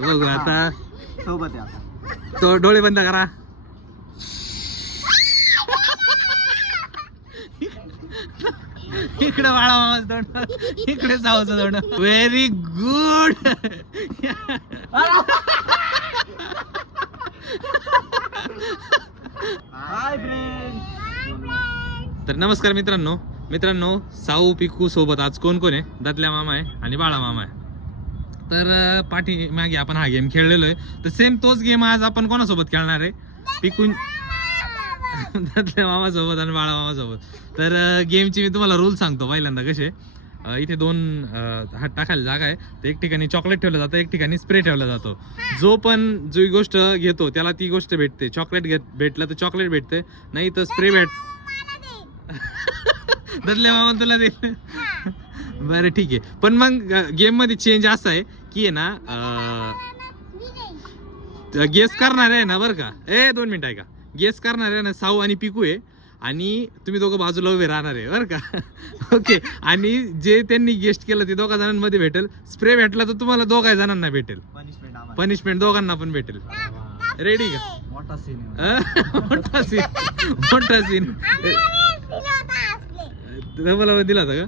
बघू आता. सोबत आहे आता. तो डोळे बंद करा. इकडे बाळा मामाच तोंड इकडे सावचं तोंड व्हेरी गुड हाय फ्रेंड तर नमस्कार मित्रांनो. मित्रांनो साऊ पिकू सोबत आज कोण कोण आहे? दातल्या मामा आहे आणि बाळा मामा आहे. तर पाठी मागे आपण हा गेम खेळलेलो आहे. तर सेम तोच गेम आज आपण कोणासोबत खेळणार आहे? पिकून दातल्या मामा. सोबत आणि बाळा मामा सोबत तर गेमची मी तुम्हाला रूल सांगतो पहिल्यांदा कसे. इथे दोन हात टाकायला जागा आहे. तर एक ठिकाणी चॉकलेट ठेवलं जातं एक ठिकाणी स्प्रे ठेवला जातो. जो पण जो गोष्ट घेतो त्याला ती गोष्ट भेटते. चॉकलेट घेत भेटलं तर चॉकलेट भेटते नाही तर स्प्रे भेट ददल्या मामा तुला दे. बरं ठीक आहे. पण मग गेममध्ये चेंज असा आहे की आहे ना गेस करणार आहे ना बरं का? ए दोन मिनिट आहे का गेस करणार आहे ना साऊ आणि पिकू आहे. आणि तुम्ही दोघं बाजूला उभे राहणार आहे बरं का? ओके आणि जे त्यांनी गेस्ट केलं ते दोघा जणांमध्ये भेटेल. स्प्रे भेटला तर तुम्हाला दोघा जणांना भेटेल. पनिशमेंट दोघांना पण भेटेल. रेडी का? मोठा सीन? मोठा सीन मोठा सीन मला दिला होता का?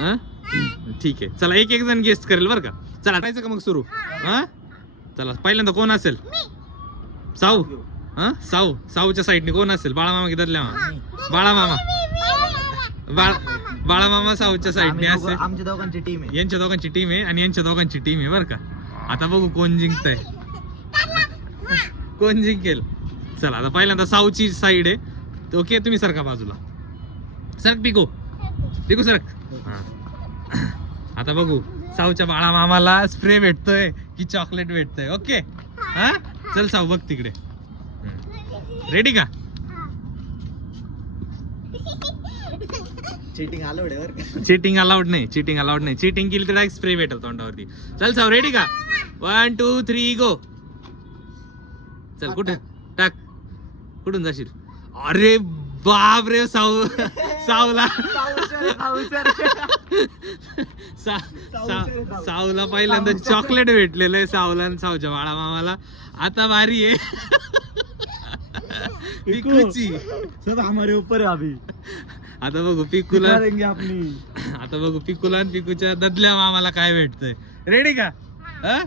हा. ठीक आहे. चला एक एक जण गेस्ट करेल बरं का? चला करायचं का मग सुरू? हा? चला पहिल्यांदा कोण असेल? साऊ? हा? साऊ? साऊच्या साईडने कोण असेल? बाळामामा की ददल्या मामा? बाळामामा. बाळ बाळामामा साऊच्या साईडने असेल. आमच्या दोघांची टीम आहे. यांच्या दोघांची टीम आहे आणि यांच्या दोघांची टीम आहे बरं का? आता बघू कोण जिंकतंय. कोण जिंकेल? चला आता पहिल्यांदा साऊची साईड आहे. ओके तुम्ही सरका बाजूला. सरक पिकू. पिकू सरक. हा. आता बघू. साऊच्या बाळा मामाला स्प्रे भेटतोय की चॉकलेट भेटतोय. ओके हा? चल साऊ बघ तिकडे. रेडी का? चिटिंग का? चिटिंग अलाउड नाही. चिटिंग अलाउड नाही. चिटिंग केली तर डायरेक्ट स्प्रे भेटतो तोंडावरती. चल साऊ रेडी का? वन टू थ्री गो चल कुठे? टाक. कुठून जाशील? अरे बाप रे साऊ. साऊला सा- सा- साऊला पहिल्यांदा चॉकलेट भेटलेलं आहे साऊला आणि साऊच्या बाळा मामाला. आता भारी आहे. पिकूची. सब हमारे ऊपर है अभी. आता बघू पिकूला आता बघू पिकूला आणि पिकूच्या ददल्या मामाला काय भेटतंय. रेडी का? हा?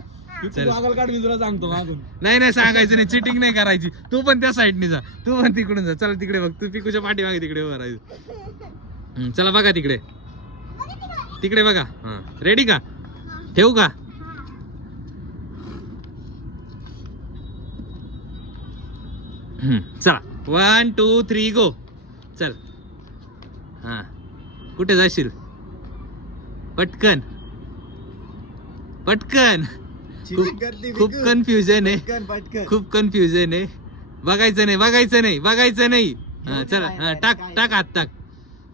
चल. गॉगल काढ मी तुला सांगतो मागून नाही नाही सांगायचं नाही. चिटिंग नाही करायची. तू पण त्या साईडने जा. तू पण तिकडून जा. चला तिकडे बघ. तू पिकूच्या पाठीमागे तिकडे उभं राहायचं हम्म, चला बघा तिकडे. तिकडे बघा. हा. रेडी का? ठेवू का? हम्म, चला. वन टू थ्री गो चल. हा. कुठे जाशील? पटकन. पटकन. खूप. कन्फ्युजन आहे. खूप कन्फ्युजन आहे. बघायचं नाही बघायचं नाही बघायचं नाही. हा, चला हा, टाक टाक हात टाक.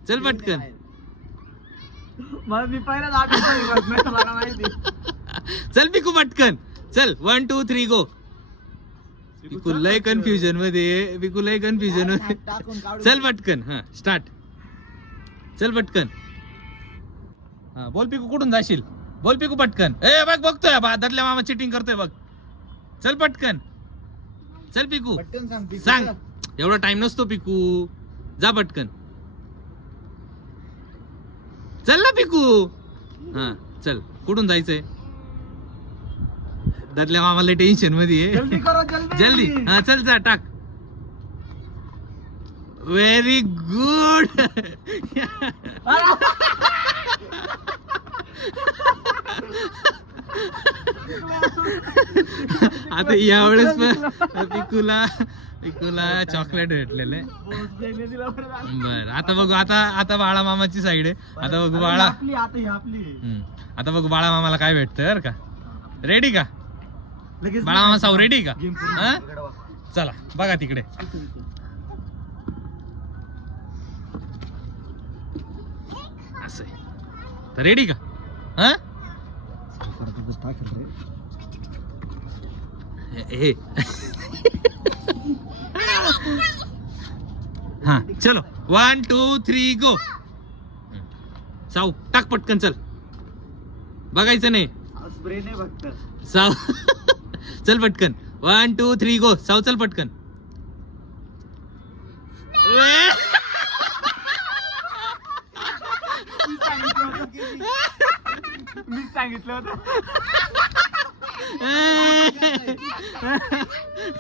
चल पटकन. मी चल पिकू पटकन. चल one two three go Piku लय कन्फ्युजनमध्ये. पिकू लय कन्फ्युजनमध्ये. चल पटकन हा स्टार्ट चल पटकन. हा बोल पिकू कुठून जाशील? बोल पिकू पटकन. ए बघ बघतोय. दादल्या मामा चिटिंग करतोय बघ. चल पटकन. चल पिकू. पटकन सांग पिकू. सांग. एवढा टाइम नसतो पिकू. जा पटकन. चल ना पिकू. हा चल. कुठून जायचंय? दादल्या मामाला टेन्शनमध्ये आहे. जल्दी करो जल्दी. जल्दी. हा चल जा टाक. व्हेरी गुड आता यावेळेस पण पिकूला पिकूला चॉकलेट भेटलेले बर आता बघू आता आता बाळा मामाची साईड आहे. आता बघू बाळा. आता ही आपली हम्म. आता बघू बाळा मामाला काय भेटतंय बरं का? रेडी का? लगेच बाळा मामा साऊ रेडी का. हा? चला बघा तिकडे. असं आहे. तर रेडी का? हा? हे हा चलो वन टू थ्री गो साऊ टाक पटकन चल बघायचं नाही साऊ चल पटकन वन टू थ्री गो साऊ चल पटकन मी सांगितलं होतं.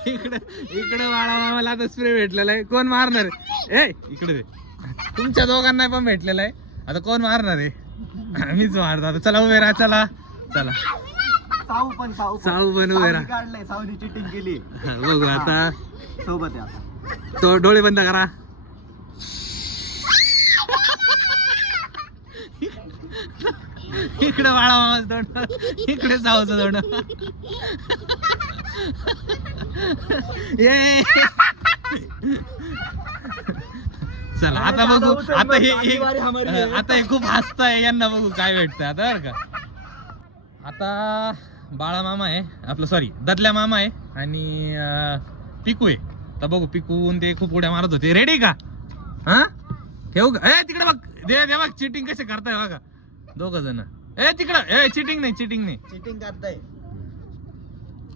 इकडे इकडे बाळा मामाला आता स्प्रे भेटलेला आहे. कोण मारणार आहे? ए इकडे तुमच्या दोघांना पण भेटलेला आहे. आता कोण मारणार आहे? मीच मारतो. आता चला उभे राहा चला. चला. साऊ पण साऊ. साऊ पण उभे राहा. साऊने काढलंय साऊनी चिटिंग केली. बघू आता. सोबत आहे आता. तो डोळे बंद करा. इकडे बाळा मामाच तोंड इकडे सावचं तोंड ये. चला आता बघू. आता हे हे- आता हे खूप हसताय. यांना बघू काय भेटतंय आता बरं का? आता बाळा मामा आहे. आपलं सॉरी ददल्या मामा आहे. आणि अं, पिकू आहे. तर बघू पिकून ते खूप उड्या मारत होते. रेडी का? हा? ठेवू का? ए तिकडे बघ. दे दे बघ. चिटिंग कसे करताय बघा. दोघ जण. ए तिकडं. ए चिटिंग नाही चिटिंग नाही. चिटिंग करताय.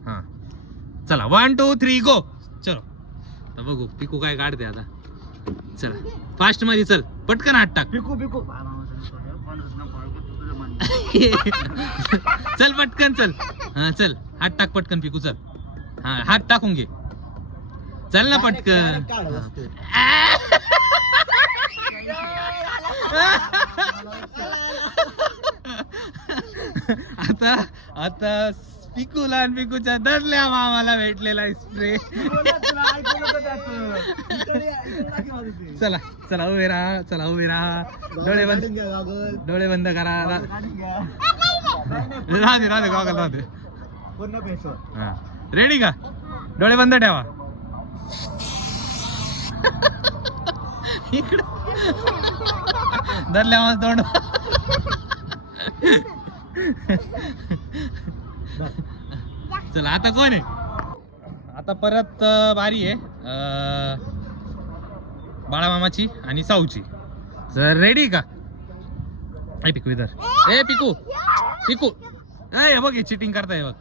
हा. चला वन टू थ्री गो चलो. बघू पिकू काय काढते आता. चला. फास्टमध्ये चल. पटकन हात टाक. पिकू पिकू. चल पटकन चल. हा चल. हात टाक पटकन पिकू चल. हा हात टाकून घे. चल ना पटकन. हा. आता आता पिकूला आणि पिकूच्या दरल्या मामाला भेटलेला स्प्रे चला चला उभे राहा चला उभे राहा. डोळे बंद डोळे बंद करा. राहते राहते गॉगल राहते. हा. रेडी का? डोळे बंद ठेवा. इकडं. धरल्या माझ तोंड. चला आता कोण आहे? आता परत बारी आहे. बाळामामाची आणि साऊची. तर रेडी का? ए पिकू इधर. ए पिकू पिकू. ए बघ चिटिंग करताय बघ.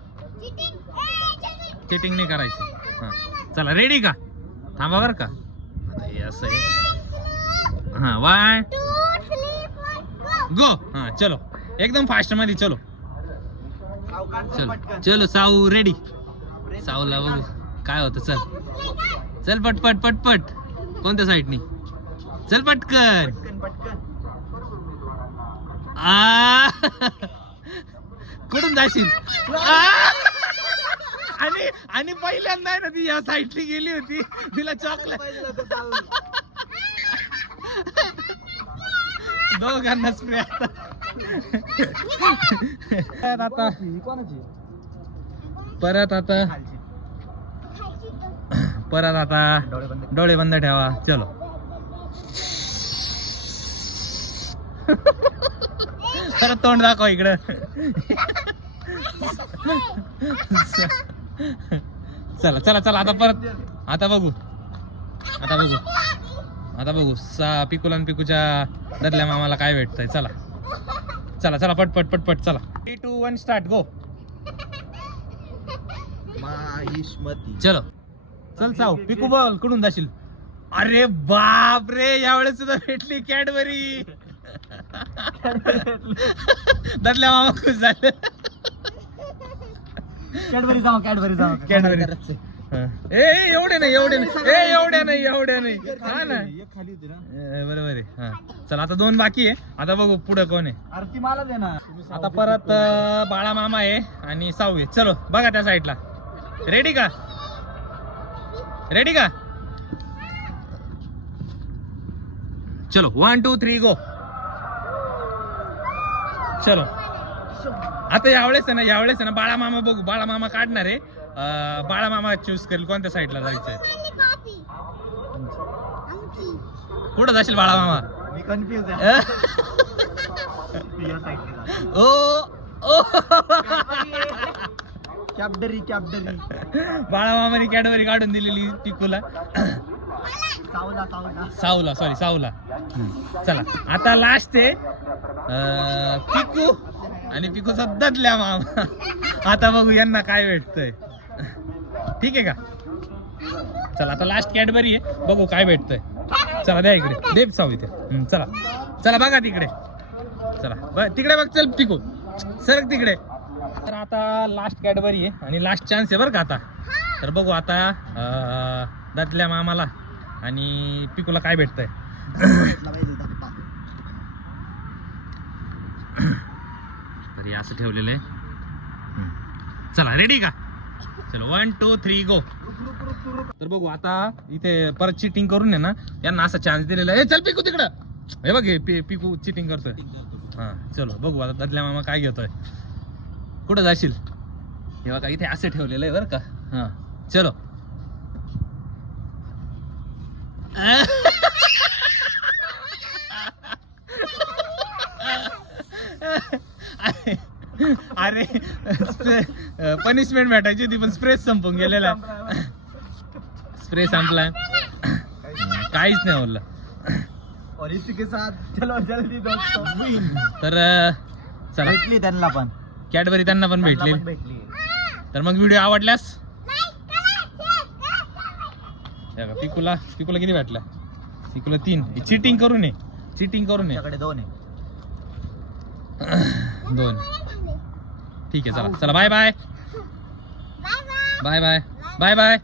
चिटिंग नाही करायची. हा. चला रेडी का? थांबा बर का. आता हे असं आहे. हा वन गो हा चलो. एकदम फास्टमध्ये चलो. चलो. चलो साऊ रेडी साऊला बघू काय होतं चल. चल पटपट पटपट. कोणत्या साईडनी चल पटकन. आ. कुठून जाशील? आणि आणि पहिल्यांदा आहे ना ती या साईडली गेली होती. तिला चॉकलेट दोघांना स्प्रे आता. आता. ही कोणाची? परत आता. परत आता. डोळे बंद ठेवा. चलो. परत तोंड दाखव इकडं. चला चला चला. आता परत. आता बघू. आता बघू. आता बघू. सा पिकूला पिकूच्या दरल्या मामाला काय भेटतंय. चला. चला चला पटपट पटपट चला. Three two one start go Mahishmati. चलो. चल साव पिकू बॉल कुठून जाशील? अरे बाप रे यावेळेस सुद्धा भेटली कॅडबरी. दरल्या मामा खुश झाले. कॅडबरी जाऊ कॅडबरी जाऊ. कॅडबरी. ए एवढे नाही एवढे नाही. ए एवढ्या नाही एवढ्या नाही. हा ना. खाली होती ना. ए, बरोबर आहे. हा. चल आता दोन बाकी आहे. आता बघू पुढे कोण आहे. मला दे ना. आता परत अं, बाळा मामा आहे आणि साऊ आहे. चलो बघा त्या साईडला. रेडी का? रेडी का? चलो वन टू थ्री गो चलो. आता यावेळेस आहे ना यावेळेस आहे ना बाळा मामा बघू. बाळा मामा काढणार आहे. अं, बाळा मामा चूज करेल. कोणत्या साईडला जायचंय? कुठं जाशील बाळा मामा मी कन्फ्युज आहे. ओ ओ. कॅबडरी कॅबडरी बाळा मामाने कॅडबरी काढून दिलेली पिकूला सावला सावला. सॉरी साऊला चला आता लास्ट आहे. अं, पिकू. आणि पिकूचा ददल्या मामा. आता बघू यांना काय भेटतंय. ठीक आहे का? चला आता लास्ट कॅडबरी आहे. बघू काय भेटतंय. चला द्या इकडे. दे साऊ इथे. चला. चला बघा तिकडे. चला. ब- तिकडे बघ चल पिकू. सरक तिकडे. तर आता लास्ट कॅडबरी आहे आणि लास्ट चान्स आहे बरं का आता. तर बघू आता दादल्या दातल्या मामाला आणि पिकूला काय भेटतंय. भेटला तर हे असं ठेवलेलं आहे. चला रेडी का? चलो वन टू थ्री गो तर बघू आता इथे परत चिटिंग करून आहे ना यांना असा चान्स दिलेला आहे. ए, चल पिकू तिकडं. हे बघ हे पिकू चिटिंग करतोय. हा चलो बघू आता ददल्या मामा काय घेतोय. कुठं जाशील? हे बघा इथे असं ठेवलेलं आहे बरं का. हा चलो. अरे पनिशमेंट भेटायची होती पण स्प्रे संपून गेलेला स्प्रे संपलाय. काहीच नाही बोललं. और इसी के साथ चलो. जल्दी दोस्तों तर चला भेटली त्यांना पण. कॅडबरी त्यांना पण भेटली. त्यांना पण भेटली. तर मग व्हिडिओ आवडल्यास? हे बघा, पिकूला पिकूला किती भेटला? पिकूला तीन. चिटिंग करू नये. चिटिंग करू नये. दोन आहे. दोन. ठीक आहे चला. चला bye bye bye bye bye bye